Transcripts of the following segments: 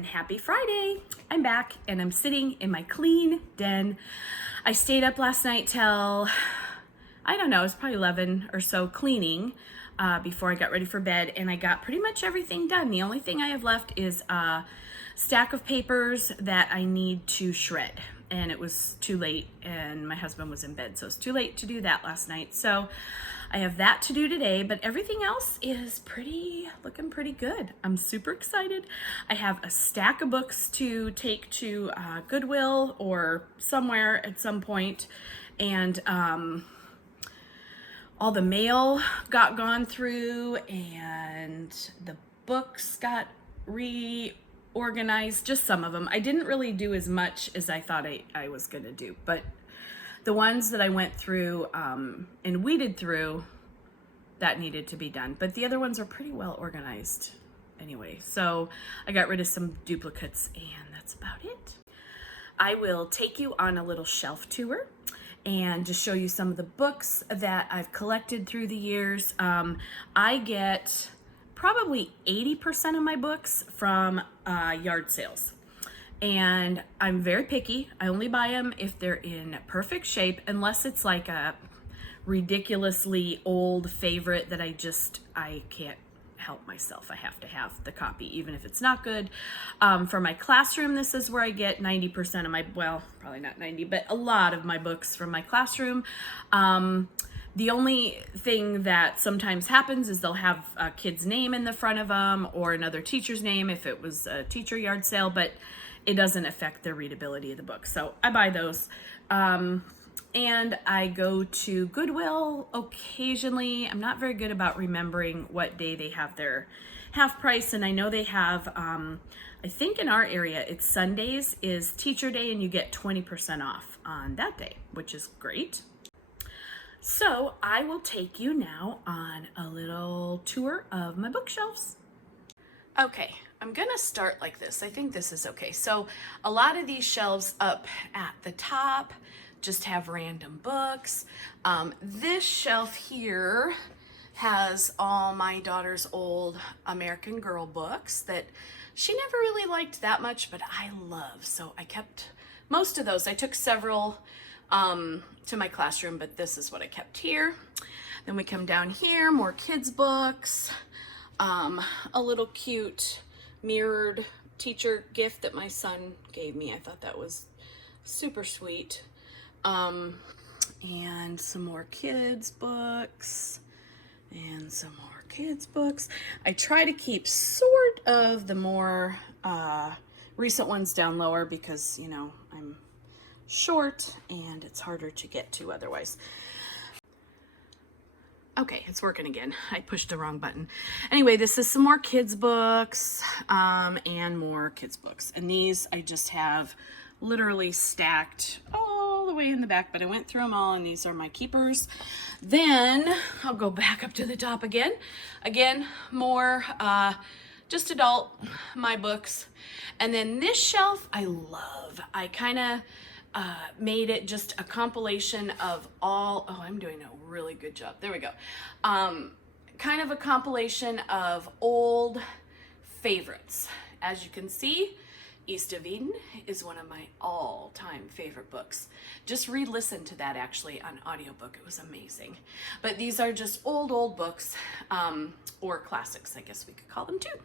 and happy Friday. I'm back and I'm sitting in my clean den. I stayed up last night till, I don't know, it was probably 11 or so cleaning before I got ready for bed, and I got pretty much everything done. The only thing I have left is a stack of papers that I need to shred, and it was too late and my husband was in bed, so it's too late to do that last night. So I have that to do today, but everything else is looking pretty good. I'm super excited. I have a stack of books to take to Goodwill or somewhere at some point, and all the mail got gone through and the books got reorganized, just some of them. I didn't really do as much as I thought I was gonna do, but the ones that I went through and weeded through, that needed to be done. But the other ones are pretty well organized anyway. So I got rid of some duplicates, and that's about it. I will take you on a little shelf tour and just show you some of the books that I've collected through the years. I get probably 80% of my books from yard sales. And I'm very picky. I only buy them if they're in perfect shape, unless it's like a ridiculously old favorite that I can't help myself. I have to have the copy, even if it's not good. For my classroom, this is where I get 90% of my, well, probably not 90, but a lot of my books from my classroom. The only thing that sometimes happens is they'll have a kid's name in the front of them or another teacher's name if it was a teacher yard sale, but it doesn't affect the readability of the book. So I buy those. And I go to Goodwill occasionally. I'm not very good about remembering what day they have their half price. And I know they have, I think in our area, it's Sundays is teacher day, and you get 20% off on that day, which is great. So I will take you now on a little tour of my bookshelves. Okay, I'm gonna start like this. I think this is okay. So a lot of these shelves up at the top just have random books. This shelf here has all my daughter's old American Girl books that she never really liked that much, but I love. So I kept most of those. I took several to my classroom, but this is what I kept here. Then we come down here, more kids' books. A little cute mirrored teacher gift that my son gave me. I thought that was super sweet. And some more kids' books and some more kids' books. I try to keep sort of the more recent ones down lower because, you know, I'm short and it's harder to get to otherwise. Okay, it's working again. I pushed the wrong button. Anyway, this is some more kids' books and more kids' books. And these I just have literally stacked all the way in the back, but I went through them all, and these are my keepers. Then I'll go back up to the top again. Again, more just adult, my books. And then this shelf I love. I kind of made it just a compilation of all, oh, I'm doing a really good job. There we go. Kind of a compilation of old favorites. As you can see, East of Eden is one of my all-time favorite books. Just re-listen to that actually on audiobook. It was amazing. But these are just old books, or classics, I guess we could call them too.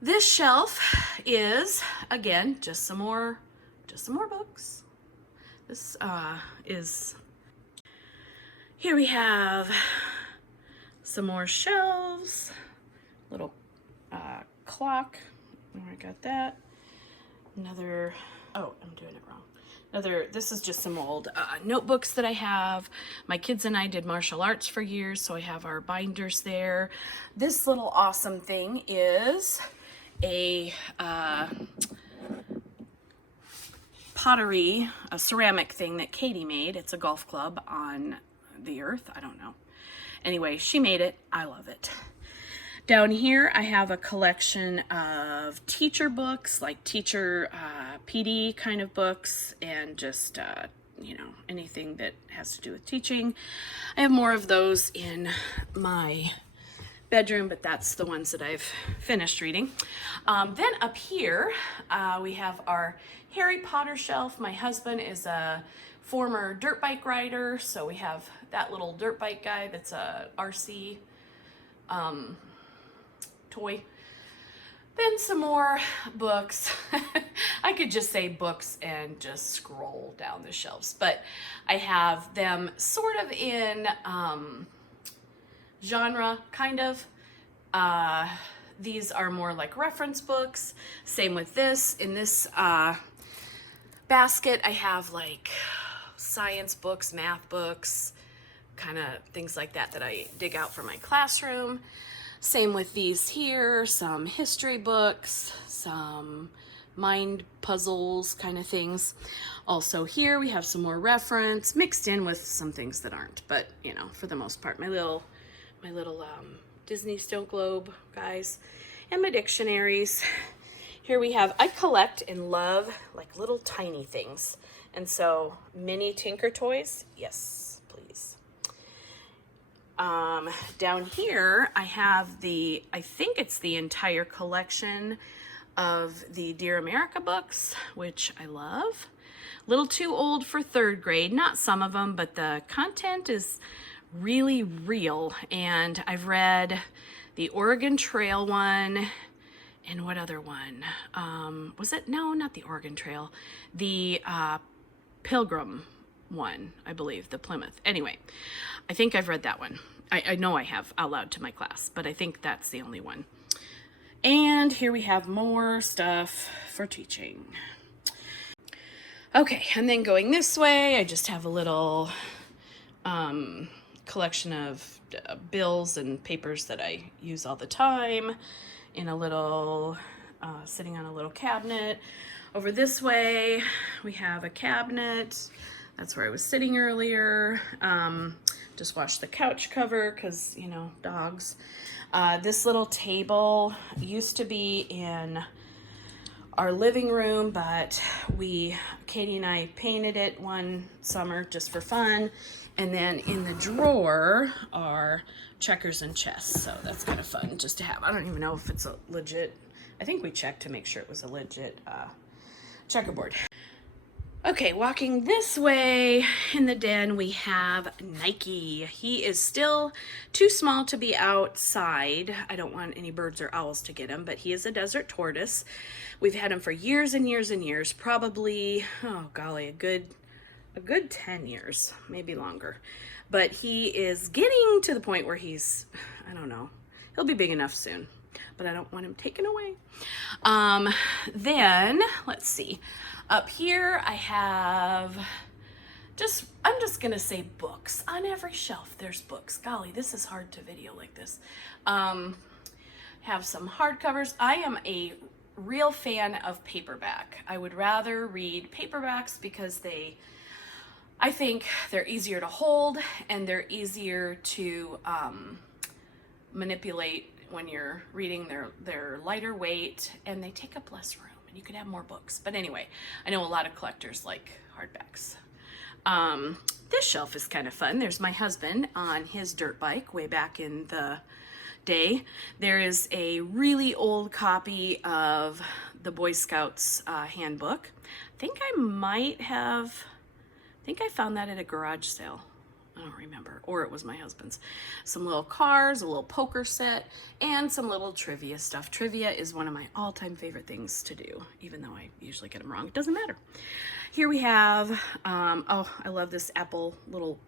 This shelf is, again, just some more books. This is, here we have some more shelves, little clock, I got that. Another, oh, I'm doing it wrong. This is just some old notebooks that I have. My kids and I did martial arts for years, so I have our binders there. This little awesome thing is a pottery, a ceramic thing that Katie made. It's a golf club on the earth. I don't know. Anyway, she made it. I love it. Down here, I have a collection of teacher books, like teacher PD kind of books, and just, you know, anything that has to do with teaching. I have more of those in my bedroom, but that's the ones that I've finished reading. Then up here, we have our Harry Potter shelf. My husband is a former dirt bike rider, so we have that little dirt bike guy that's a RC toy. Then some more books. I could just say books and just scroll down the shelves, but I have them sort of in genre, kind of. These are more like reference books. Same with this. In this basket, I have like science books, math books, kind of things like that that I dig out for my classroom. Same with these here, some history books, some mind puzzles kind of things. Also here we have some more reference mixed in with some things that aren't, but you know, for the most part, my little Disney Snow Globe guys and my dictionaries. Here we have, I collect and love like little tiny things. And so mini Tinker Toys, yes, please. Down here, I have I think it's the entire collection of the Dear America books, which I love. A little too old for 3rd grade, not some of them, but the content is really real. And I've read the Oregon Trail one, and what other one? Was it? No, not the Oregon Trail. The Pilgrim one, I believe, the Plymouth. Anyway, I think I've read that one. I know I have out loud to my class, but I think that's the only one. And here we have more stuff for teaching. Okay, and then going this way, I just have a little collection of bills and papers that I use all the time in a little, sitting on a little cabinet. Over this way, we have a cabinet. That's where I was sitting earlier. Just washed the couch cover because, you know, dogs. This little table used to be in our living room, but Katie and I painted it one summer just for fun. And then in the drawer are checkers and chess. So that's kind of fun just to have. I don't even know if it's a legit, I think we checked to make sure it was a legit checkerboard. Okay, walking this way in the den, we have Nike. He is still too small to be outside. I don't want any birds or owls to get him, but he is a desert tortoise. We've had him for years and years and years, probably, oh golly, a good 10 years, maybe longer. But he is getting to the point where he's, I don't know, he'll be big enough soon, but I don't want him taken away. Then, let's see. Up here, I have I'm just gonna say books. On every shelf, there's books. Golly, this is hard to video like this. Have some hardcovers. I am a real fan of paperback. I would rather read paperbacks because I think they're easier to hold and they're easier to manipulate when you're reading. They're lighter weight and they take up less room. And you could have more books. But anyway, I know a lot of collectors like hardbacks. This shelf is kind of fun. There's my husband on his dirt bike way back in the day. There is a really old copy of the Boy Scouts handbook. I think I found that at a garage sale. I don't remember, or it was my husband's. Some little cars, a little poker set, and some little trivia stuff. Trivia is one of my all-time favorite things to do, even though I usually get them wrong. It doesn't matter. Here we have, I love this Apple little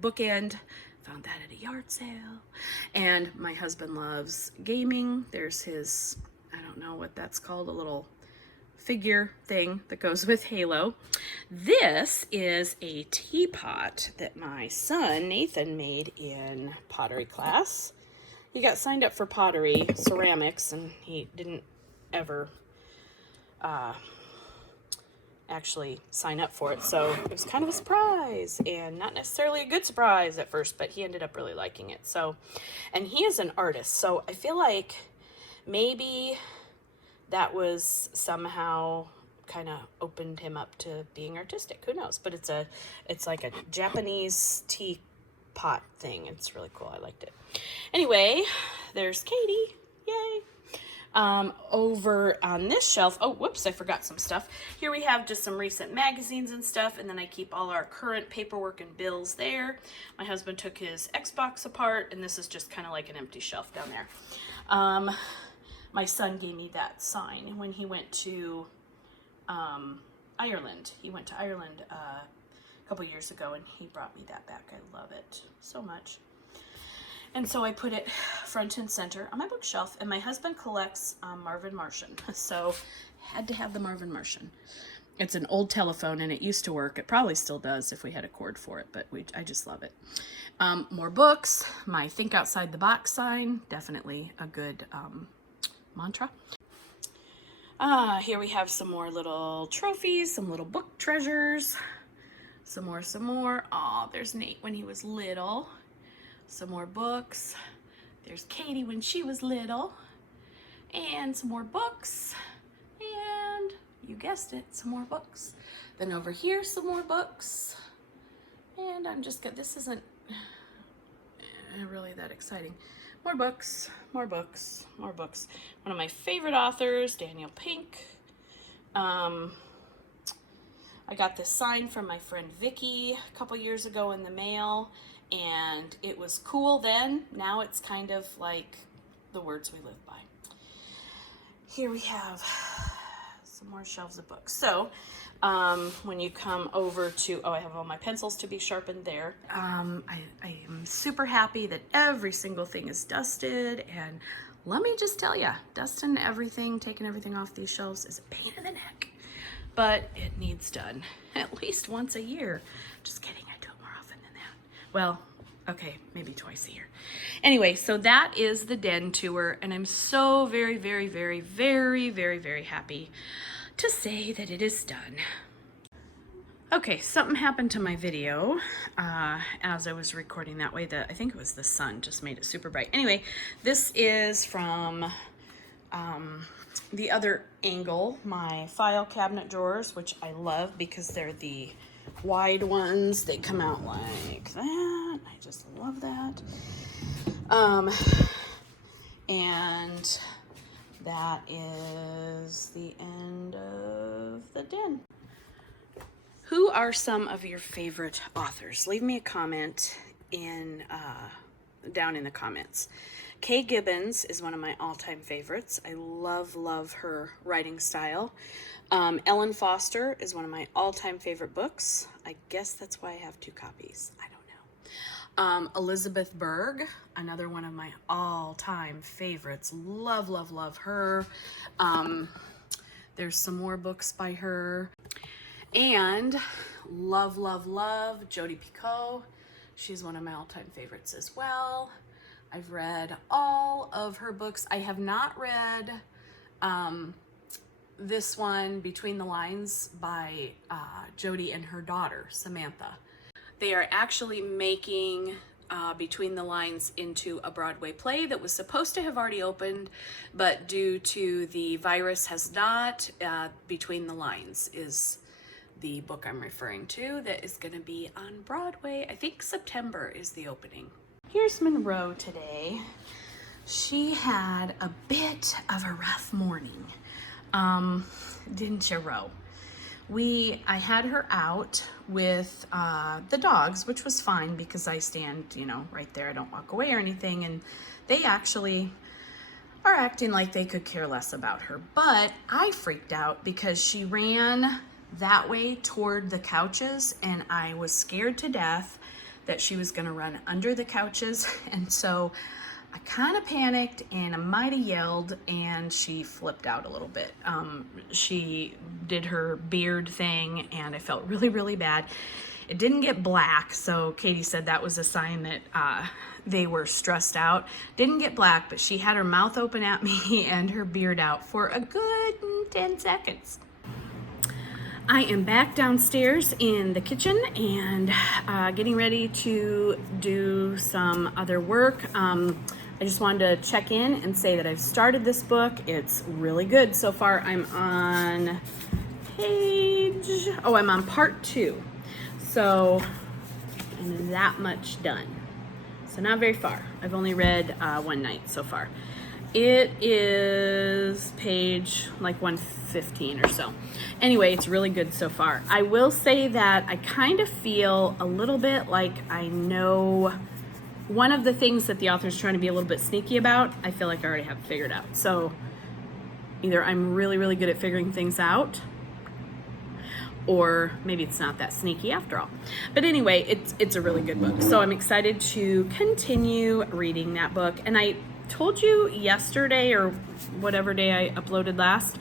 bookend. Found that at a yard sale. And my husband loves gaming. There's his, I don't know what that's called, a little figure thing that goes with Halo. This is a teapot that my son Nathan made in pottery class. He got signed up for pottery ceramics and he didn't ever actually sign up for it, so it was kind of a surprise, and not necessarily a good surprise at first, but he ended up really liking it. So, and he is an artist, so I feel like maybe that was somehow kind of opened him up to being artistic. Who knows? But it's like a Japanese tea pot thing. It's really cool. I liked it. Anyway, there's Katie. Yay. Over on this shelf, oh, whoops, I forgot some stuff. Here we have just some recent magazines and stuff, and then I keep all our current paperwork and bills there. My husband took his Xbox apart, and this is just kind of like an empty shelf down there. My son gave me that sign when he went to Ireland. He went to Ireland a couple years ago, and he brought me that back. I love it so much. And so I put it front and center on my bookshelf, and my husband collects Marvin Martian, so had to have the Marvin Martian. It's an old telephone, and it used to work. It probably still does if we had a cord for it, but I just love it. More books, my Think Outside the Box sign, definitely a good mantra. Here we have some more little trophies, some little book treasures, some more. Oh, there's Nate when he was little. Some more books. There's Katie when she was little. And some more books. And you guessed it, some more books. Then over here, some more books. And I'm just good. This isn't really that exciting. More books, more books, more books. One of my favorite authors, Daniel Pink. I got this sign from my friend Vicky a couple years ago in the mail. And it was cool then. Now it's kind of like the words we live by. Here we have some more shelves of books. So when you come over to, I have all my pencils to be sharpened there. I am super happy that every single thing is dusted. And let me just tell you, dusting everything, taking everything off these shelves is a pain in the neck. But it needs done at least once a year. Just kidding, I do it more often than that. Well, okay, maybe twice a year. Anyway, so that is the den tour, and I'm so very, very, very, very, very, very happy to say that it is done. Okay, something happened to my video as I was recording that way. I think it was the sun just made it super bright. Anyway, this is from the other angle, my file cabinet drawers, which I love because they're the wide ones. They come out like that. I just love that. And that is the end of the den. Who are some of your favorite authors? Leave me a comment down in the comments. Kay Gibbons is one of my all-time favorites. I love her writing style. Ellen Foster is one of my all-time favorite books. I guess that's why I have 2 copies. I don't know. Elizabeth Berg, another one of my all-time favorites. Love her. There's some more books by her. And love Jodi Picoult. She's one of my all-time favorites as well. I've read all of her books. I have not read this one, Between the Lines, by Jodi and her daughter, Samantha. They are actually making Between the Lines into a Broadway play that was supposed to have already opened, but due to the virus has not. Between the Lines is the book I'm referring to that is going to be on Broadway. I think September is the opening. Here's Monroe today. She had a bit of a rough morning. Didn't you, Ro? I had her out with the dogs, which was fine because I stand, right there. I don't walk away or anything. And they actually are acting like they could care less about her. But I freaked out because she ran that way toward the couches, and I was scared to death that she was going to run under the couches. And so I kind of panicked and I might have yelled, and she flipped out a little bit. She did her beard thing and I felt really bad. It didn't get black, so Katie said that was a sign that they were stressed out. Didn't get black, but she had her mouth open at me and her beard out for a good 10 seconds. I am back downstairs in the kitchen and getting ready to do some other work. I just wanted to check in and say that I've started this book. It's really good so far. I'm on I'm on part 2. So I'm that much done. So not very far. I've only read one night so far. It is page like 115 or so. Anyway, it's really good so far. I will say that I kind of feel a little bit like I know one of the things that the author's trying to be a little bit sneaky about. I feel like I already have it figured out. So either I'm really, really good at figuring things out, or maybe it's not that sneaky after all. But anyway, it's a really good book. So I'm excited to continue reading that book. And I told you yesterday, or whatever day I uploaded last,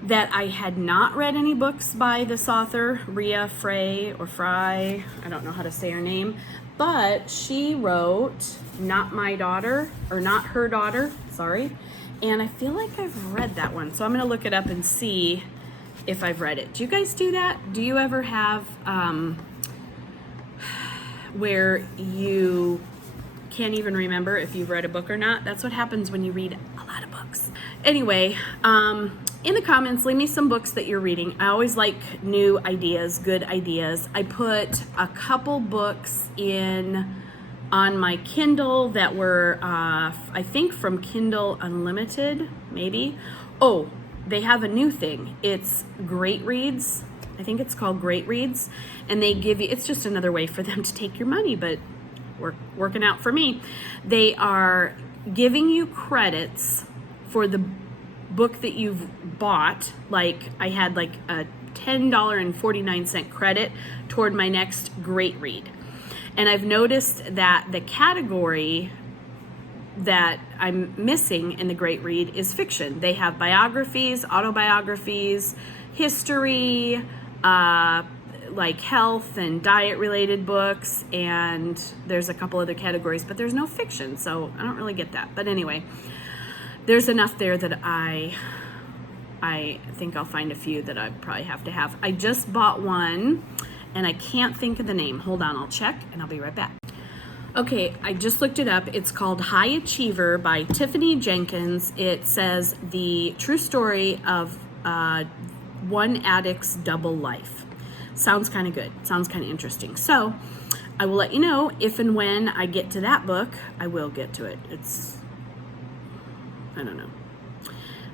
that I had not read any books by this author, Ria Frey, or Fry, I don't know how to say her name, but she wrote Not My Daughter, or Not Her Daughter, sorry. And I feel like I've read that one. So I'm gonna look it up and see if I've read it. Do you guys do that? Do you ever have where you can't even remember if you've read a book or not? That's what happens when you read a lot of books. Anyway, in the comments, leave me some books that you're reading. I always like new ideas, good ideas. I put a couple books in on my Kindle that were, I think from Kindle Unlimited, maybe. Oh, they have a new thing. It's Great Reads. I think it's called Great Reads. And they give you, it's just another way for them to take your money, but working out for me. They are giving you credits for the book that you've bought. Like I had like a $10.49 credit toward my next Great Read. And I've noticed that the category that I'm missing in the Great Read is fiction. They have biographies, autobiographies, history, like health and diet related books, and there's a couple other categories, but there's no fiction, so I don't really get that. But anyway, there's enough there that I think I'll find a few that I probably have to have. I just bought one and I can't think of the name. Hold on, I'll check and I'll be right back. Okay, I just looked it up. It's called High Achiever by Tiffany Jenkins. It says the true story of one addict's double life. Sounds kind of good. Sounds kind of interesting. So I will let you know if and when I get to that book. I will get to it. It's, I don't know,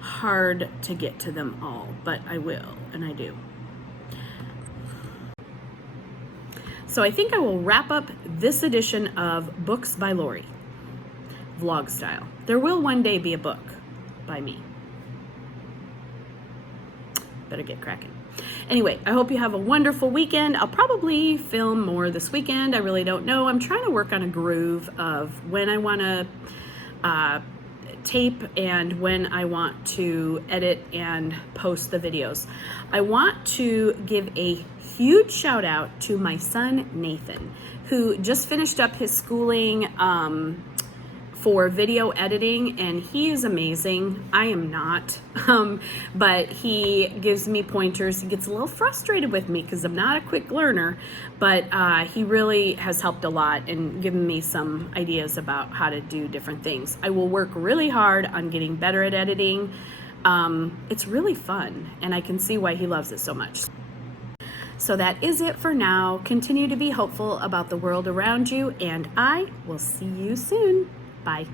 hard to get to them all, but I will, and I do. So I think I will wrap up this edition of Books by Lori, vlog style. There will one day be a book by me. Better get cracking. Anyway, I hope you have a wonderful weekend. I'll probably film more this weekend. I really don't know. I'm trying to work on a groove of when I want to tape and when I want to edit and post the videos. I want to give a huge shout out to my son Nathan, who just finished up his schooling for video editing, and he is amazing. I am not, but he gives me pointers. He gets a little frustrated with me because I'm not a quick learner, but he really has helped a lot and given me some ideas about how to do different things. I will work really hard on getting better at editing. It's really fun, and I can see why he loves it so much. So that is it for now. Continue to be hopeful about the world around you, and I will see you soon. Bye.